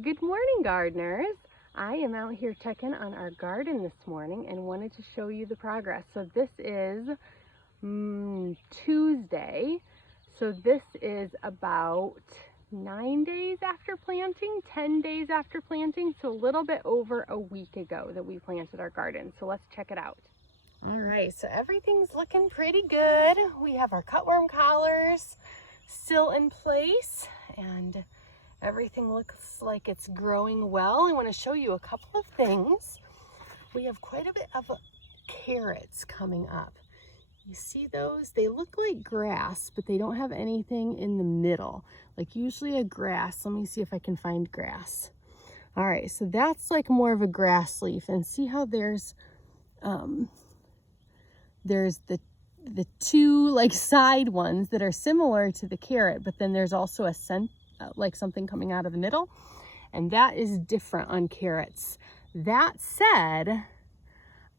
Good morning, gardeners. I am out here checking on our garden this morning and wanted to show you the progress. So this is Tuesday. So this is about 9 days after planting, 10 days after planting. So a little bit over a week ago that we planted our garden. So let's check it out. All right, so everything's looking pretty good. We have our cutworm collars still in place and everything looks like it's growing well. I want to show you a couple of things. We have quite a bit of carrots coming up. You see those? They look like grass, but they don't have anything in the middle. Like usually a grass. Let me see if I can find grass. All right, so that's like more of a grass leaf. And see how there's the two like side ones that are similar to the carrot, but then there's also a scent, like something coming out of the middle, and that is different on carrots. That said,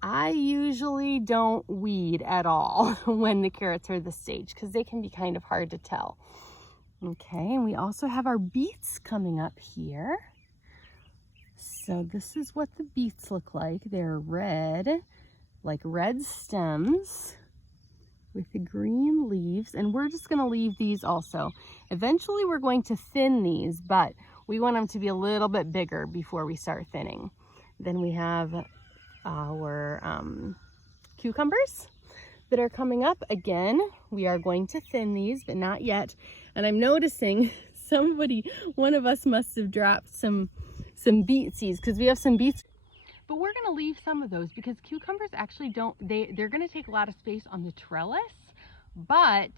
I usually don't weed at all when the carrots are this stage because they can be kind of hard to tell. Okay, and we also have our beets coming up here. So this is what the beets look like. They're red, like red stems with the green leaves, and we're just going to leave these also. Eventually we're going to thin these, but we want them to be a little bit bigger before we start thinning. Then we have our cucumbers that are coming up. Again, we are going to thin these, but not yet. And I'm noticing one of us must have dropped some beet seeds because we have some beets. But we're going to leave some of those because cucumbers actually they're going to take a lot of space on the trellis, but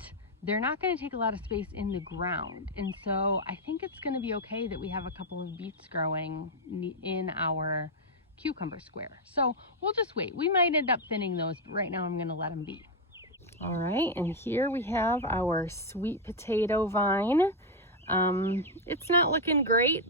they're not going to take a lot of space in the ground. And so I think it's going to be okay that we have a couple of beets growing in our cucumber square. So we'll just wait. We might end up thinning those, but right now I'm going to let them be. All right, and here we have our sweet potato vine. It's not looking great,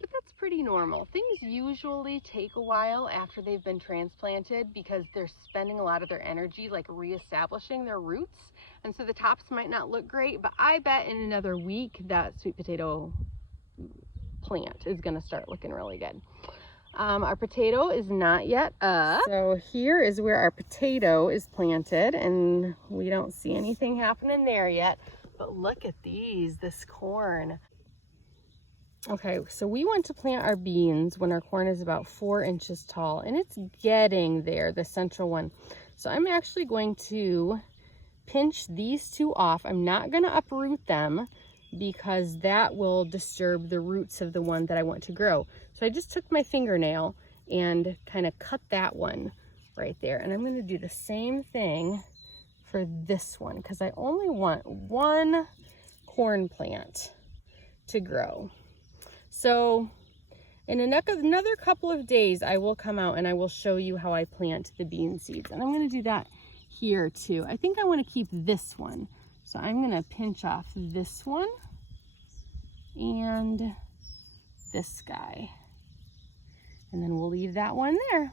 but that's pretty normal. Things usually take a while after they've been transplanted because they're spending a lot of their energy like reestablishing their roots. And so the tops might not look great, but I bet in another week that sweet potato plant is gonna start looking really good. Our potato is not yet up. So here is where our potato is planted and we don't see anything happening there yet, but look at this corn. Okay, so we want to plant our beans when our corn is about 4 inches tall, and it's getting there, the central one. So I'm actually going to pinch these two off. I'm not going to uproot them because that will disturb the roots of the one that I want to grow. So I just took my fingernail and kind of cut that one right there. And I'm going to do the same thing for this one because I only want one corn plant to grow. So in another couple of days, I will come out and I will show you how I plant the bean seeds. And I'm going to do that here too. I think I want to keep this one. So I'm going to pinch off this one and this guy. And then we'll leave that one there.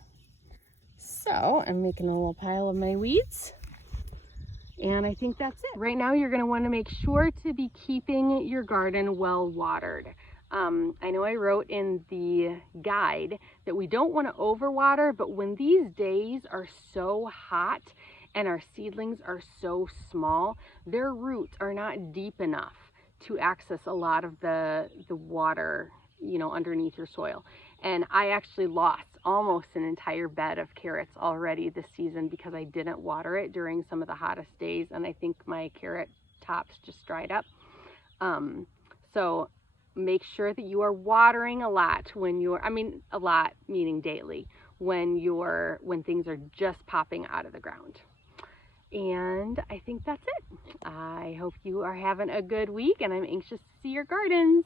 So I'm making a little pile of my weeds. And I think that's it. Right now, you're going to want to make sure to be keeping your garden well watered. I know I wrote in the guide that we don't want to overwater, but when these days are so hot and our seedlings are so small, their roots are not deep enough to access a lot of the water, underneath your soil. And I actually lost almost an entire bed of carrots already this season because I didn't water it during some of the hottest days, and I think my carrot tops just dried up. So make sure that you are watering a lot a lot meaning daily, when things are just popping out of the ground. And I think that's it. I hope you are having a good week, and I'm anxious to see your gardens.